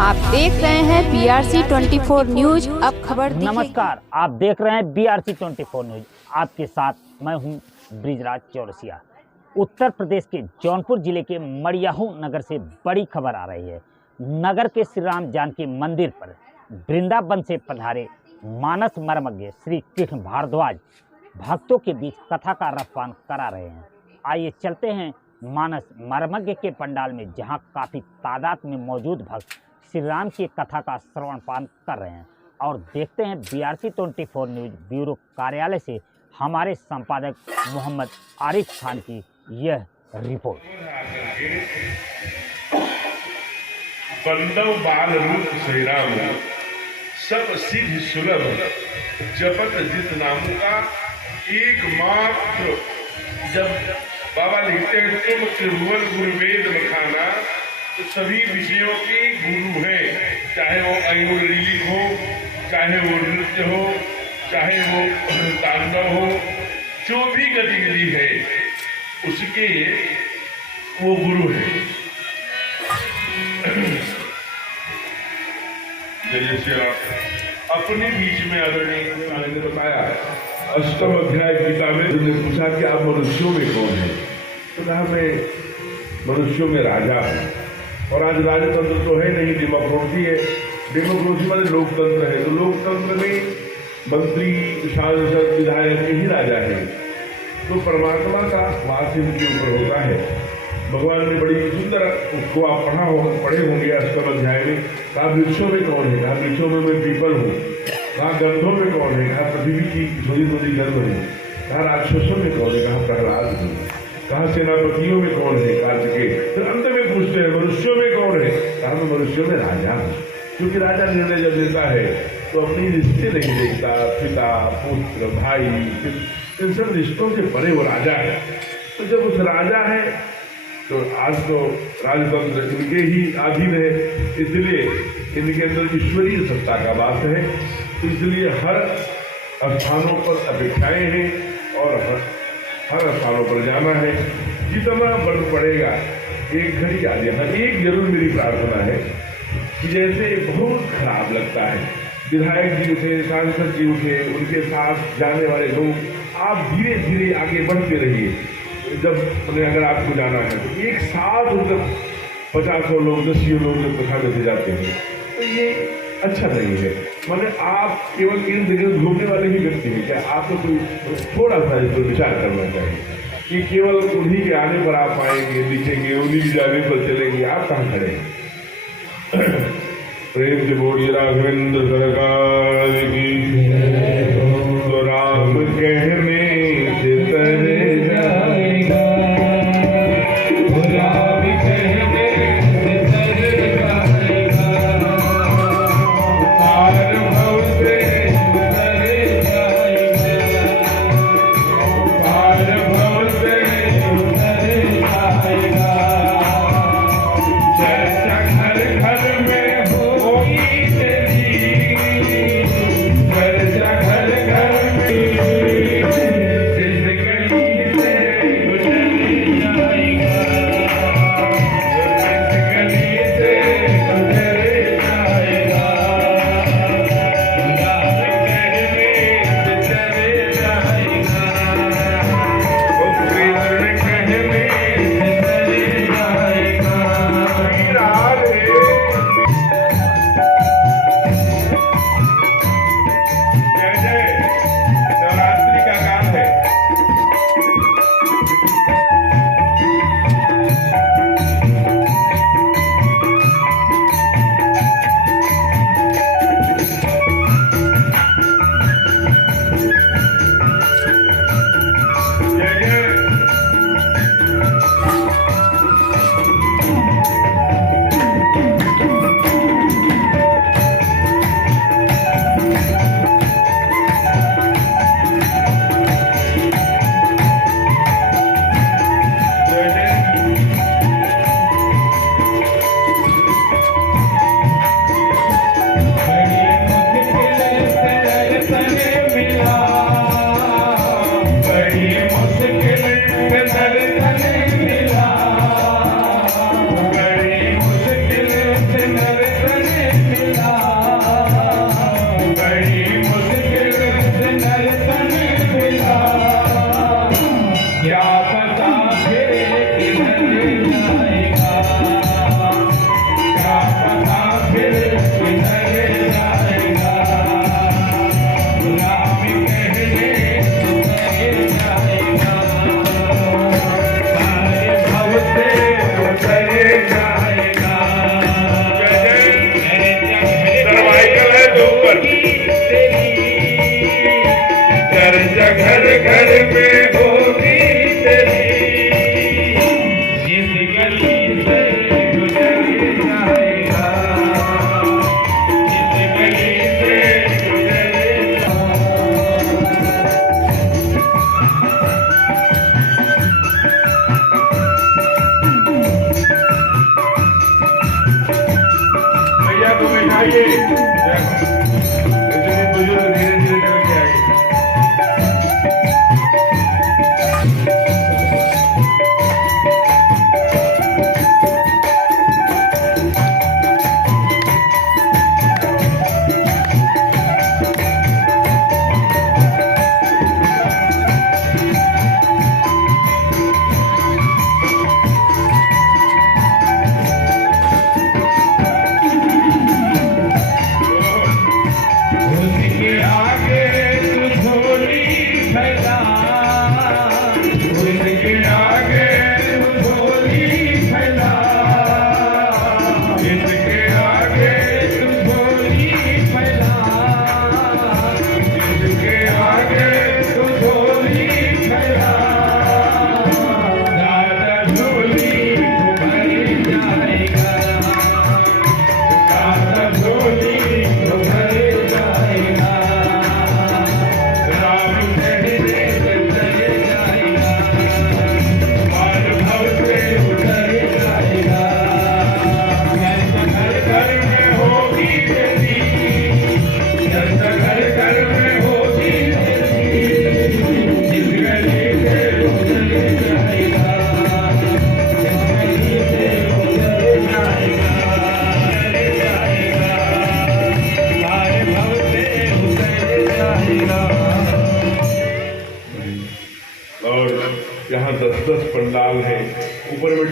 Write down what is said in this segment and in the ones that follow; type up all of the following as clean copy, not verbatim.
आप देख रहे हैं BRC 24 न्यूज। अब खबर नमस्कार, आप देख रहे हैं BRC 24 न्यूज। आपके साथ मैं हूं ब्रिजराज चौरसिया। उत्तर प्रदेश के जौनपुर जिले के मड़ियाहू नगर से बड़ी खबर आ रही है। नगर के श्री राम जानकी मंदिर पर वृंदावन से पधारे मानस मर्मज्ञ श्री कृष्ण भारद्वाज भक्तों के बीच कथा का रसपान करा रहे हैं। आइए चलते हैं मानस मर्मज्ञ के पंडाल में, जहां काफी तादाद में मौजूद भक्त श्री राम की कथा का श्रवण पान कर रहे हैं और देखते हैं BRC 24 न्यूज ब्यूरो कार्यालय से हमारे संपादक मोहम्मद आरिफ खान की यह रिपोर्ट। बंदव बाल रूप श्री राम, सब सिद्ध सुलभ, जपत जित नामों का एकमात्र। जब बाबा लिखते हैं तुम त्रिभुवन गुरु वेद मखाना, तो सभी विषयों के गुरु हैं। चाहे वो आयुर्वेद लीलिक हो, चाहे वो नृत्य हो, चाहे वो तांडव हो, जो भी गतिविधि है उसके वो गुरु है। जैसे अपने बीच में आदरणीय ने बताया, अष्टम अध्याय गीता में उन्होंने पूछा कि आप मनुष्यों में कौन है, तो कहा मैं मनुष्यों में राजा हूँ। और आज राजतंत्र तो है नहीं, डेमोक्रेसी है। डेमोक्रेसी माने लोकतंत्र है, तो लोकतंत्र में मंत्री, सांसद, विधायक ही राजा है। तो परमात्मा का वास इनके ऊपर होता है। भगवान ने बड़ी सुंदर, उसको आप पढ़े होंगे अष्टम अध्याय में, कहा वृक्षों में कौन है, कहा वृक्षों में मैं पीपल हूँ। कहा गंधों में कौन है, कहा पृथ्वी की थोड़ी थोड़ी गंध हूँ। कहा राक्षसों में कौन है, कहा प्रहलाद हूँ। कहा सेनापतियों में कौन है, कार्तिकेय। फिर अंत में पूछते हैं मनुष्यों में कौन है, कहा मैं मनुष्यों में राजा हूँ। क्योंकि राजा निर्णय जब देता है तो अपनी रिश्ते नहीं देखता, पिता, पुत्र, भाई, इन सब रिश्तों से परे वो राजा है। तो जब उस राजा है तो आज तो राजतंत्र इनके ही अधीन है, इसलिए इनके अंदर ईश्वरीय सत्ता का वास है। इसलिए हर स्थानों पर अपेक्षाएं हैं और हर स्थानों पर जाना है। जितना बल पड़ेगा एक घड़ी आ जाना। एक जरूर मेरी प्रार्थना है कि जैसे बहुत खराब लगता है विधायक जी उठे, सांसद जी उठे, उनके साथ जाने वाले लोग, आप धीरे धीरे आगे बढ़ते रहिए। जब अगर आपको जाना है तो एक साथ जब 50 लोग, 10 लोग जब कथा में जाते हैं तो ये अच्छा नहीं है। माने आप केवल इन जगह घूमने वाले ही व्यक्ति हैं क्या? आपको कोई थोड़ा सा इस पर विचार करना चाहिए कि केवल उन्हीं के आने पर आप आएंगे, दिखेंगे, उन्हीं के जाने पर चलेंगे, आप कहाँ खड़े हैं? प्रेम से बोलिए राघवेंद्र सरकार की। तो राम कहने से तरे जाएगा, राम कहने से तरे जाएगा, पार भव से तरे जाएगा, पार भव से तरे जाएगा। चर्चा घर घर में होगी तेरी,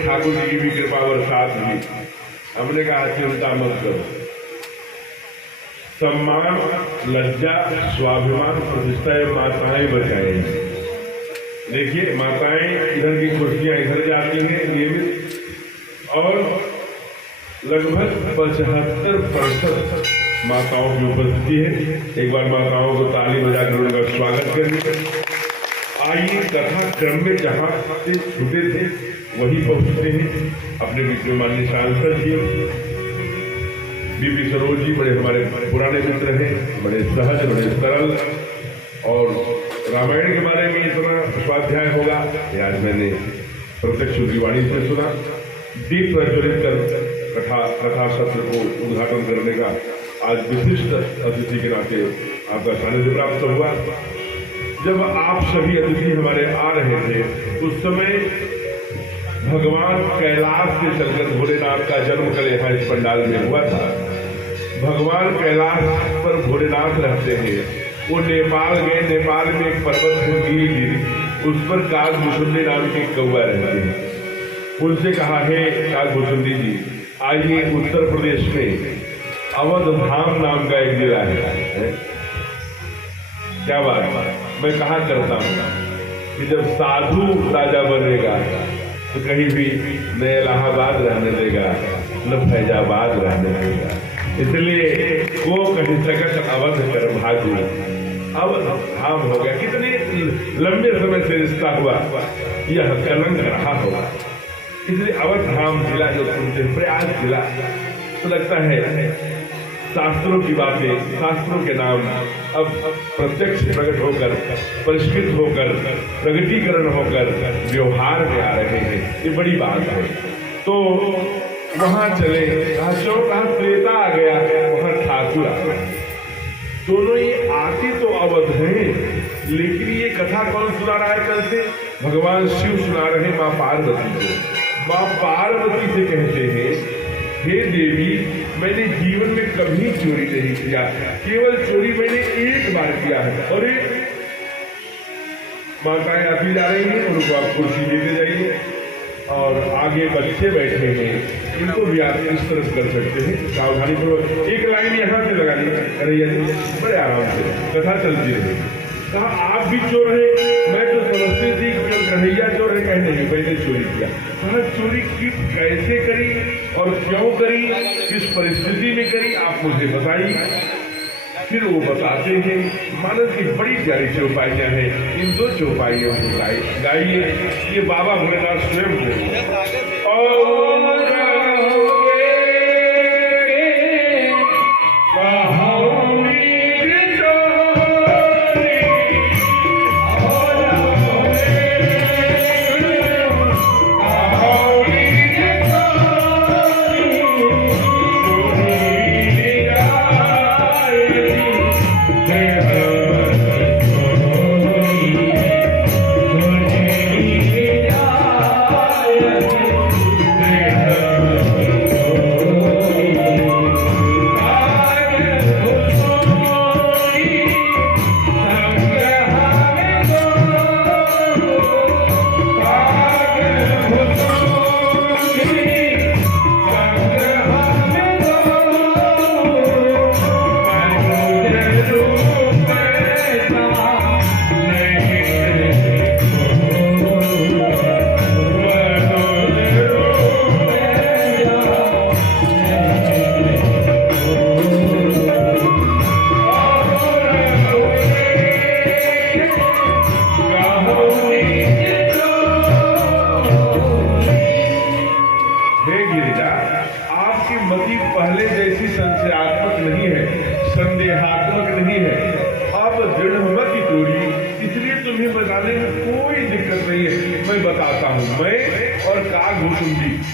ठाकुर जी की भी कृपा बरसात हुई। हमने कहा चिंता मत करो, सम्मान, लज्जा, स्वाभिमान, प्रतिष्ठा माताएं बचाएंगी। देखिए माताएं इधर की कुर्सियां इधर जाती हैं नियमित, और लगभग 75% माताओं की उपस्थिति है। एक बार माताओं को ताली बजाकर उनका स्वागत करें। आइए कथा क्रम में जहाँ से छूटे थे वही पहुंचते हैं। अपने बीच में माननीय सांसद जी बीपी सरोज जी बड़े हमारे पुराने मित्र हैं, बड़े सहज, बड़े सरल, और रामायण के बारे में इतना स्वाध्याय होगा ये आज मैंने प्रत्यक्ष उनकी वाणी से सुना। दीप प्रज्वलित कर कथा सत्र को उद्घाटन करने का आज विशिष्ट अतिथि के नाते आपका सानिध्य प्राप्त हुआ। जब आप सभी अतिथि हमारे आ रहे थे उस समय भगवान कैलाश से चलकर भोलेनाथ का जन्म कल यहाँ इस पंडाल में हुआ था। भगवान कैलाश पर भोलेनाथ रहते हैं। वो नेपाल गए, नेपाल में एक पर्वत है नीलगिरी, उस पर कागभूषुंडी नाम की कौवा रहती है। उनसे कहा, हे कागभूषुंडी जी, आइए उत्तर प्रदेश में अवध धाम नाम का एक जिला है। क्या बात, मैं कहा करता हूँ कि जब साधु राजा बनेगा तो कहीं भी न इलाहाबाद रहने देगा न फैजाबाद रहने देगा, इसलिए वो कहीं सकत अवध कर भागू। अवध धाम हो गया। कितने लंबे समय से रिश्ता हुआ, यह कलंक रहा होगा, इसलिए अवध धाम जिला जो सुनते प्रयास जिला तो लगता है शास्त्रों की बातें, शास्त्रों के नाम अब प्रत्यक्ष प्रकट होकर, परिष्कृत होकर, प्रगटीकरण होकर व्यवहार में आ रहे हैं। ये बड़ी बात है। तो वहां चले, कहा त्रेता आ गया, वहां ठाकुर आ गया। दोनों ये आते तो अवध हैं, लेकिन ये कथा कौन सुना रहा है कल से? भगवान शिव सुना रहे माँ पार्वती को। माँ पार्वती से कहते हैं, हे देवी, मैंने जीवन में कभी चोरी नहीं किया, केवल चोरी मैंने एक बार किया है। अरे माताएं आती जा रही हैं, उनको आप कुर्सी देते जाइए, और आगे बच्चे बैठे हैं, इनको भी आप इस तरफ कर सकते हैं। सावधानी पूर्वक एक लाइन यहाँ से लगा दी, अरे बड़े आराम से कथा चलती रही। कहा आप भी चोर है, मैं तो समझती थी कि कन्हैया चोर है, कहने नहीं मैंने चोरी किया। कहा चोरी की कैसे करी और क्यों करी, किस परिस्थिति में करी, आप मुझे बताइए। फिर वो बताते हैं। मानव की बड़ी प्यारी चौपाइयां हैं, इन दो चौपाइयों को गाइए। ये बाबा भोलेनाथ स्वयं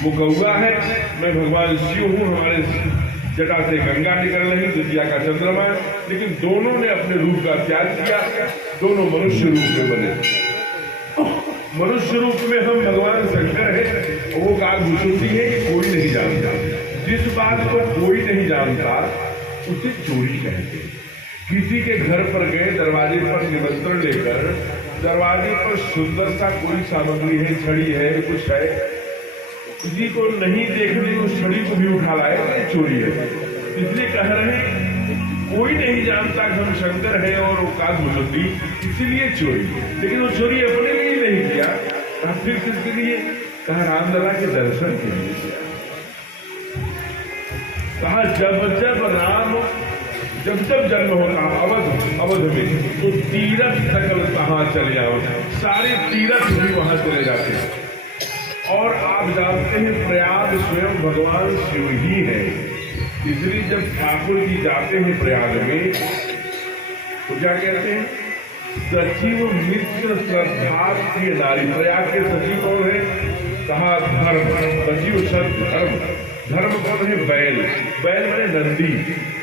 वो कौआ है, मैं भगवान शिव हूँ। हमारे जटा से गंगा निकल रही, द्वितीया का चंद्रमा, लेकिन दोनों ने अपने रूप का त्याग किया, दोनों मनुष्य रूप में बने। मनुष्य रूप में हम भगवान शंकर है, वो कागभूषुंडी है कि कोई नहीं जानता। जिस बात को कोई नहीं जानता उसे चोरी कहते हैं। किसी के घर पर गए, दरवाजे पर निमंत्रण लेकर, दरवाजे पर सुंदर सा कोई सामग्री है, छड़ी है, कुछ है, किसी को नहीं देखने उस छड़ी को भी उठा लाए तो चोरी है। इसलिए कह रहे हैं कोई नहीं जानता कि हम शंकर है और वो कागमुसुद्दीन, इसीलिए चोरी। लेकिन वो चोरी अपने लिए नहीं किया, कहा फिर किसके लिए? कहा रामलला के दर्शन के लिए किया। कहा जब जब राम जब जन्म होता अवध में तो तीरथ सकल कहाँ चले आओ, सारे तीरथ भी वहां चले जाते हैं। और आप जानते हैं प्रयाग स्वयं भगवान शिव ही है। इसलिए जब ठाकुर जी जाते हैं प्रयाग में तो क्या कहते हैं? सचिव मित्र श्रद्धा प्रिय नारी। प्रयाग के सचिव कौन है? कहा धर्म। सचिव शब्द धर्म। धर्म कौन है? बैल। बैल मैंने नंदी।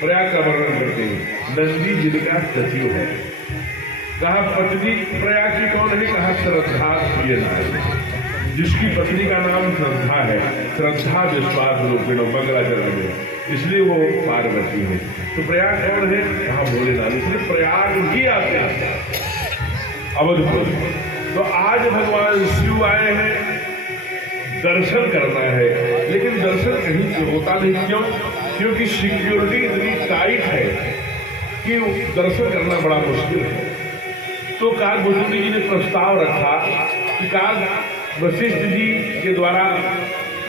प्रयाग का वर्णन करते हैं, नंदी जिनका सचिव है। कहा पत्नी प्रयाग की कौन है? कहा श्रद्धा प्रिय नारी, जिसकी पत्नी का नाम श्रद्धा है। श्रद्धा विश्वास रूपिणो मंगलाचरण में, इसलिए वो पार्वती है। तो प्रयाग कौन है? कहा भोलेनाथ। इसलिए प्रयाग ही आते हैं अवधपुर। तो आज भगवान शिव आए हैं, दर्शन करना है, लेकिन दर्शन कहीं से होता नहीं। क्यों? क्योंकि सिक्योरिटी इतनी टाइट है कि दर्शन करना बड़ा मुश्किल है। तो कागभूषुंडी जी ने प्रस्ताव रखा कि काग वशिष्ठ जी के द्वारा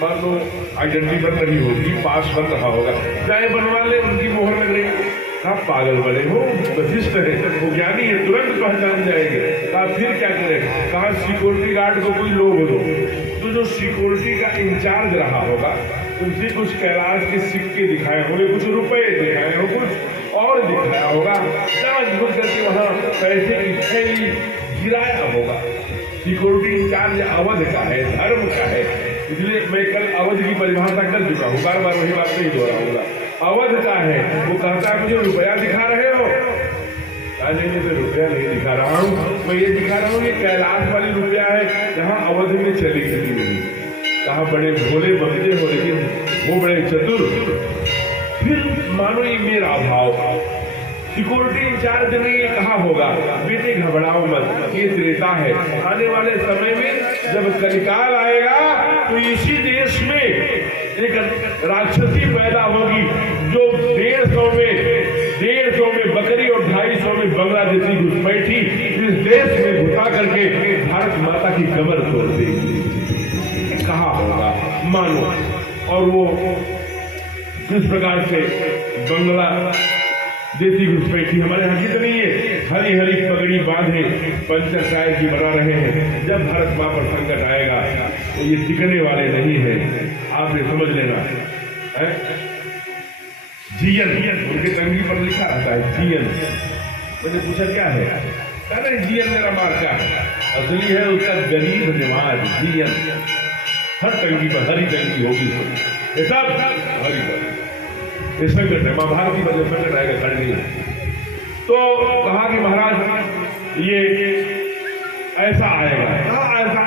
मान लो आइडेंटिटी बन रही होगी, पास बन रहा होगा, चाहे बनवा ले, उनकी मोहर लग रही। कहा पागल बड़े हो, वशिष्ठ है, वो ज्ञानी है, तुरंत पहचान जाएंगे। कहा फिर क्या करें? कहा सिक्योरिटी गार्ड को कोई लोग दो। तो जो सिक्योरिटी का इंचार्ज रहा होगा उनसे कुछ कैलाश के सिक्के दिखाए होंगे, कुछ रुपए दिखाए हो, कुछ और दिखाया होगा, जानबूझ करके वहां पैसे की थैली गिराया होगा। सिक्योरिटी इंचार्ज अवध का है, धर्म का है। इसलिए मैं कल अवध की परिभाषा कर चुका हूँ, बार बार वही बात नहीं दोहराऊंगा। अवध का है, वो कहता है मुझे रुपया दिखा रहे हो? नहीं, मैं रुपया नहीं दिखा रहा हूँ, मैं ये दिखा रहा हूँ ये कैलाश वाली रुपया है, जहाँ अवध में चली गई नहीं। कहा बड़े भोले बंदे हो, लेकिन वो बड़े चतुर। फिर मानो ये मेरा भाव। सिक्योरिटी इंचार्ज ने ये कहा होगा, बेटे घबराओ मत, ये त्रेता है, आने वाले समय में जब कलिकाल आएगा तो इसी देश में एक राक्षसी पैदा होगी जो 150 में बकरी और 250 में बंगला देती घुसपैठी इस देश में घुसा करके भारत माता की कमर तोड़ देगी। कहा होगा मानो। और वो जिस प्रकार से बंगला देसी घुसपैठी हमारे यहाँ की तो नहीं है, हरी हरी पगड़ी बांधे पंचायत जी बना रहे हैं। जब भारत माँ पर संकट आएगा तो ये टिकने वाले नहीं है, आपने समझ लेना है। जीएन उनके टंगी पर लिखा रहता है जीएन। मैंने पूछा क्या है? कहना जीएन मेरा मार्का है, असली है उसका गरीब निवाज जीएन। हर टंगी पर हरी टंगी होगी, सब हरी पर संकट है, महाभारत की वजह संकट आएगा खड़े। तो कहा कि महाराज ये ऐसा आएगा, ऐसा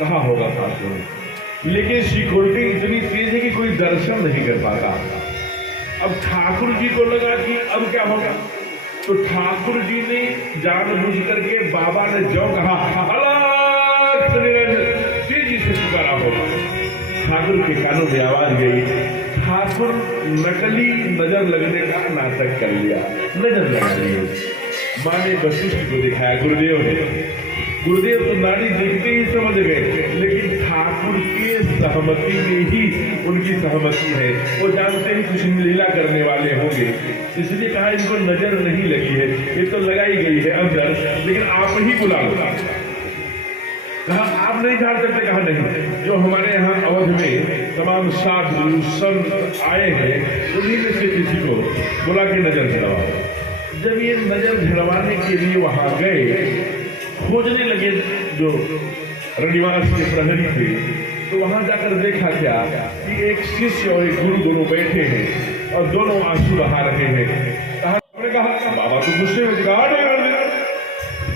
कहा होगा शास्त्रों में, लेकिन सिक्योरिटी इतनी तेज है कि कोई दर्शन नहीं कर पाता। अब ठाकुर जी को लगा कि अब क्या होगा, तो ठाकुर जी ने जानबूझ करके बाबा ने जो कहा अलग तेजी से पुकारा होगा। ठाकुर के कानों में आवाज गई, ठाकुर नकली नजर लगने का नाटक कर लिया, नजर लगा ली। माँ ने वशिष्ठ को दिखाया, गुरुदेव ने। गुरुदेव तो नाड़ी देखते ही समझ गए, लेकिन ठाकुर के सहमति में ही उनकी सहमति है। वो जानते हैं कुछ लीला करने वाले होंगे, इसलिए कहा इनको नजर नहीं लगी है, ये तो लगाई गई है अंदर, लेकिन आप ही बुला लो। कहा आप नहीं झाड़ सकते? कहा नहीं, जो हमारे यहाँ अवध में तमाम साधु संत आए हैं उन्हीं में से किसी को बुला के नजर झड़वाओ। जब ये नजर झड़वाने के लिए वहां गए, खोजने लगे जो रनिवास के प्रहरी थे, तो वहां जाकर देखा क्या कि एक शिष्य और एक गुरु दोनों बैठे हैं और दोनों आंसू बहा रहे हैं। कहा बाबा तो गुस्से में कहा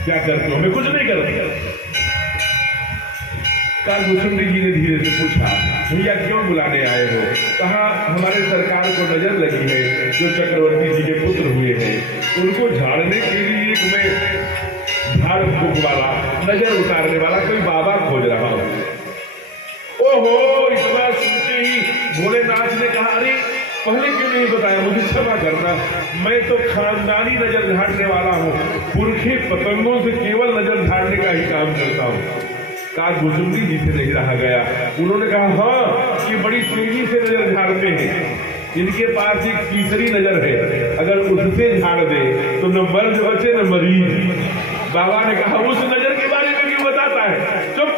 क्या करते हो? मैं कुछ नहीं करती। कागभूषुंडी जी ने धीरे से पूछा, भैया क्यों बुलाने आए हो? कहा हमारे सरकार को नजर लगी है, जो चक्रवर्ती जी के पुत्र हुए हैं उनको झाड़ने के लिए मैं झाड़ फूक वाला, नजर उतारने वाला कोई बाबा खोज रहा हूं। ओहो, इतना भोलेनाथ ने कहा, अरे पहले क्यों नहीं बताया, मुझे क्षमा करना, मैं तो खानदानी नजर झाड़ने वाला हूँ, पुरखे पतंगों से केवल नजर झाड़ने का ही काम करता हूँ। काकभुजुंडी जी से नहीं रहा गया। उन्होंने कहा, हाँ, ये बड़ी तेजी से नजर झाड़ते हैं, इनके पास एक तीसरी नजर है, अगर उससे झाड़ दे तो न मर्द बचे न मरीज। बाबा ने कहा, उस नजर के बारे में क्यों बताता है, चुप।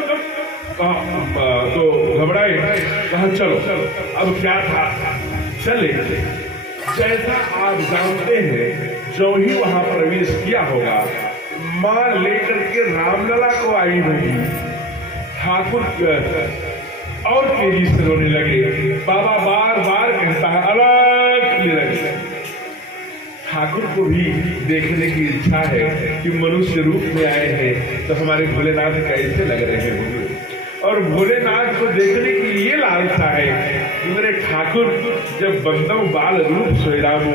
तो घबराए, कहा चलो अब क्या था, चले। जैसा आप जानते हैं, जो ही वहां प्रवेश किया होगा, मां लेकर के रामलला को आई होगी। ठाकुर और तेजी से रोने लगे। बाबा बार बार कहता है, अलग निरंजन। ठाकुर को भी देखने की इच्छा है कि मनुष्य रूप में आए हैं तो हमारे भोलेनाथ कैसे लग रहे होंगे, और भोलेनाथ को देखने की ये लालसा है कि मेरे ठाकुर जब बंदम बाल रूप सोयरामू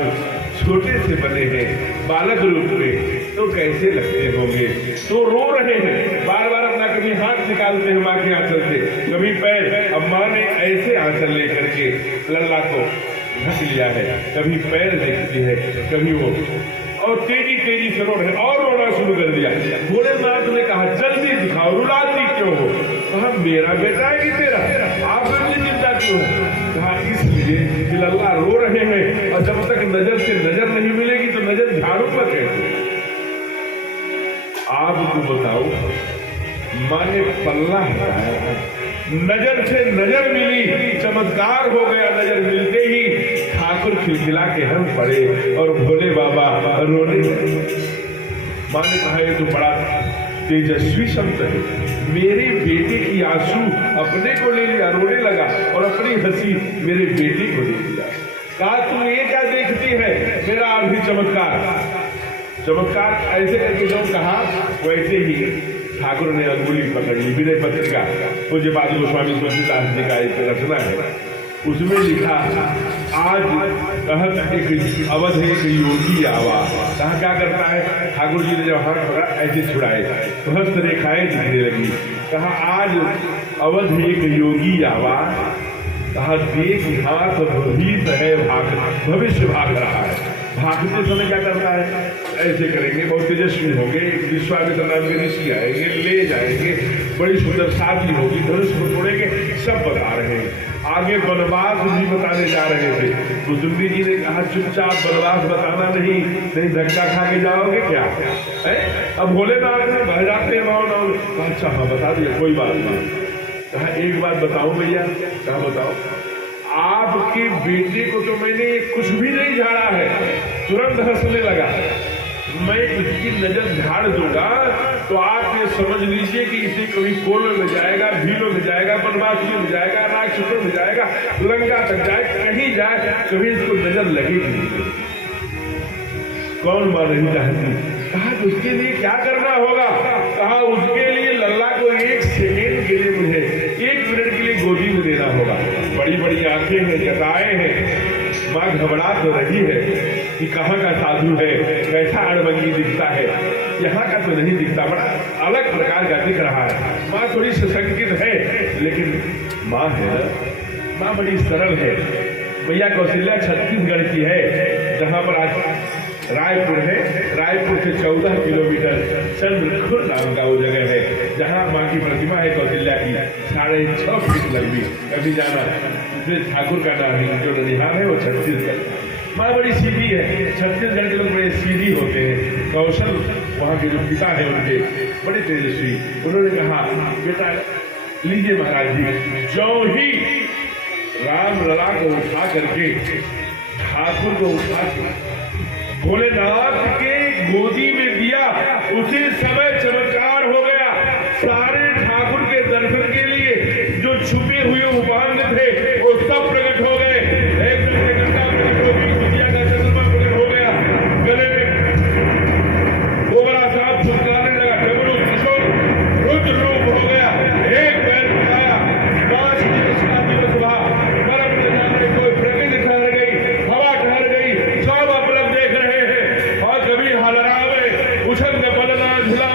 छोटे से बने हैं बालक रूप में, तो कैसे लगते होंगे। तो रो रहे हैं, बार बार अपना कभी हाथ निकालते हैं माँ के आंचल से, कभी पैर। अब माँ ने ऐसे आंचल लेकर के लल्ला को ढक लिया है, कभी पैर देखती है, कभी वो, और तेजी तेजी से रो रहे, और रोना शुरू कर दिया। भोलेनाथ ने कहा, जल्दी दिखाओ, रुलाती क्यों हो। कहा, मेरा बेटा है कि तेरा, आप मेरी चिंता क्यों है। कहा, इसलिए कि लल्ला रो रहे हैं, और जब तक नजर से नजर नहीं मिलेगी तो नजर झाड़ूंगा कैसे। आपको बताओ, माँ ने पल्ला हटाया, नजर से नजर मिली, चमत्कार हो गया। नजर मिलते ही ठाकुर खिलखिला के हंस पड़े और भोले बाबा रोने लगे। माँ ने कहा, ये तो बड़ा तेजस्वी शब्द है, मेरे बेटे की आंसू अपने को ले लिया, रोने लगा, और अपनी हंसी मेरे बेटे को दे दिया। कहा, तुम ये क्या देखती है, मेरा अभी चमत्कार। चमत्कार ऐसे करके जो कहा, वैसे ही ठाकुर ने अंगुली पकड़ ली। विनय पत्रिका पूज्य पाद गोस्वामी तुलसीदास जी का एक रचना है, उसमें लिखा, आज कहत एक अवध एक योगी आवा। कहा क्या करता है, ठाकुर जी ने जब हाथ पकड़ा ऐसे छुड़ाए तो हस्त रेखाएं दिखने लगी। कहा, आज अवध एक योगी आवा। कहा, देख हाथ भीत है, भाग भविष्य भाग रहा है। भागते समय क्या करता है, ऐसे करेंगे, बहुत तेजस्वी होंगे, विश्वामित्र नाम के ऋषि आएंगे, ले जाएंगे, बड़ी सुंदर शादी होगी, धनुष को तोड़ेंगे, सब बता रहे हैं। आगे वनवास भी बताने जा रहे थे। भुजुंडी जी ने कहा, चुपचाप वनवास बताना नहीं धक्का खा के जाओगे क्या है। अब भोलेनाथ ने बह जाते हैं, अच्छा हाँ बता दिया, कोई बात नहीं। कहा, एक बात बताओ भैया। कहा, बताओ। आपके बेटे को तो मैंने कुछ भी नहीं झाड़ा है। तुरंत हंसने लगा। मैं इसकी नजर झाड़ दूंगा तो आप ये समझ लीजिए कि इसे कभी कोल में जाएगा, भीलों में जाएगा, बनवासियों में जाएगा, राक्षसों में जाएगा, लंका तक जाए, कहीं जाए, कभी इसको नजर लगेगी। कौन मार नहीं चाहती। कहा, उसके लिए क्या करना होगा। कहा, उसके लिए लल्ला को 1 सेकेंड के लिए, मुझे 1 मिनट के लिए गोदी में देना होगा। बड़ी बड़ी आंखें हैं, जटाएं हैं। माँ घबरा तो रही है कि कहाँ का साधु है, कैसा अड़बंगी दिखता है, यहाँ का तो नहीं दिखता, बड़ा अलग प्रकार का दिख रहा है। माँ थोड़ी सशंकित है, लेकिन माँ है, माँ बड़ी सरल है। भैया कौशल्या छत्तीसगढ़ की है, जहाँ पर आज रायपुर है। रायपुर से 14 किलोमीटर चंद्रखुर नाम का वो जगह है, जहाँ माँ की प्रतिमा है कौशल्या की, 6.5 फीट लंबी। कभी जाना, ठाकुर का नाम है, जो ननिहाल है वो छत्तीसगढ़। माँ बड़ी सीधी है, छत्तीसगढ़ के लोग बड़े सीधी होते हैं। कौशल वहाँ के जो पिता है उनके बड़े तेजस्वी। उन्होंने कहा, बेटा लीजिए महाराज जी। जो ही राम लला को उठा करके, ठाकुर को उठा के भोलेनाथ के गोदी में दिया, उसी समय चमत्कार हो गया। सारे ठाकुर के दर्शन के लिए जो छुपे हुए उपांग थे वो सब प्रकट हो गए। एक घंटा प्रकट हो गई, दुनिया का चंद्रमा प्रकट हो गया। गले में गोबरा साहब फुसलाने लगा, डमरू किशोर रुद्र रूप हो गया। एक पैर उठाया, 5 दिवस का दिवस रहा। बर्फ न जाने कोई प्रकृति ठहर गई, हवा ठहर गई, सब अपलब्ध देख रहे हैं। और कभी हलरावे उछल न पलना झुला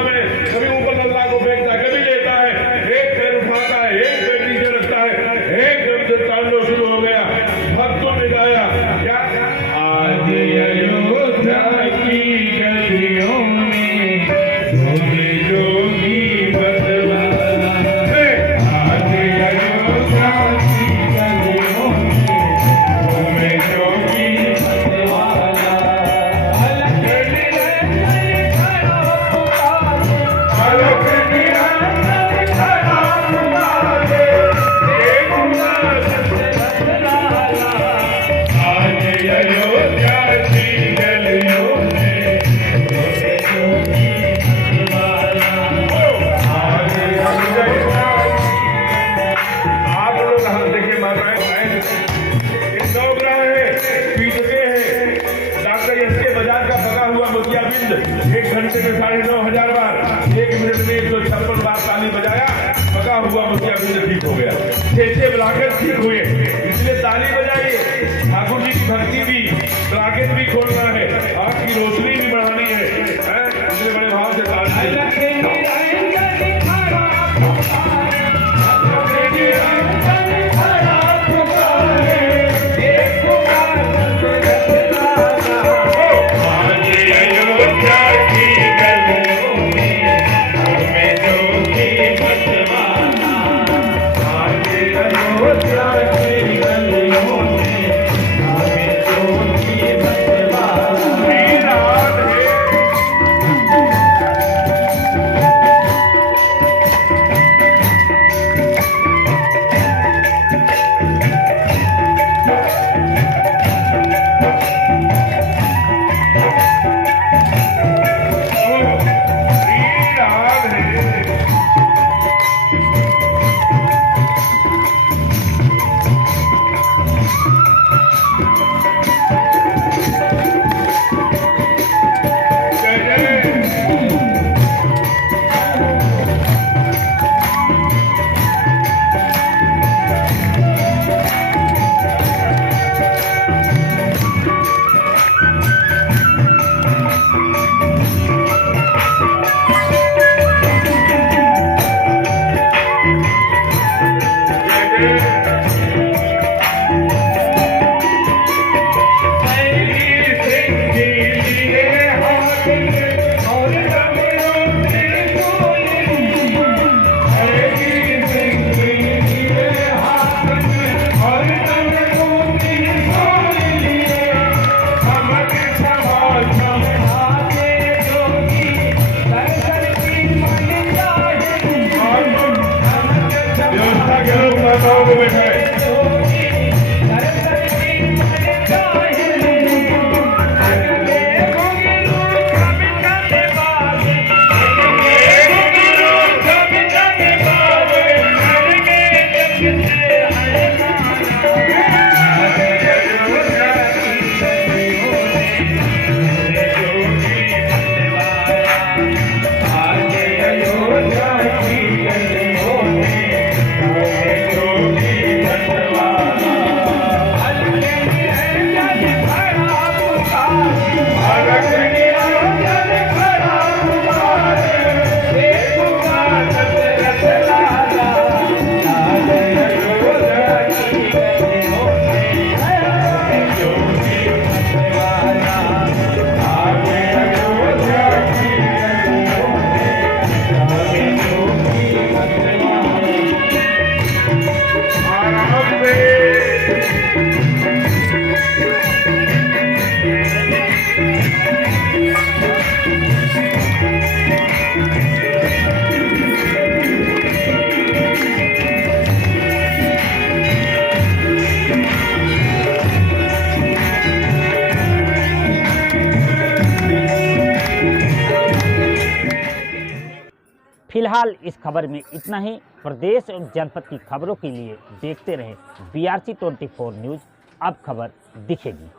फिलहाल इस खबर में इतना ही। प्रदेश और जनपद की खबरों के लिए देखते रहें BRC 24 न्यूज़। अब खबर दिखेगी।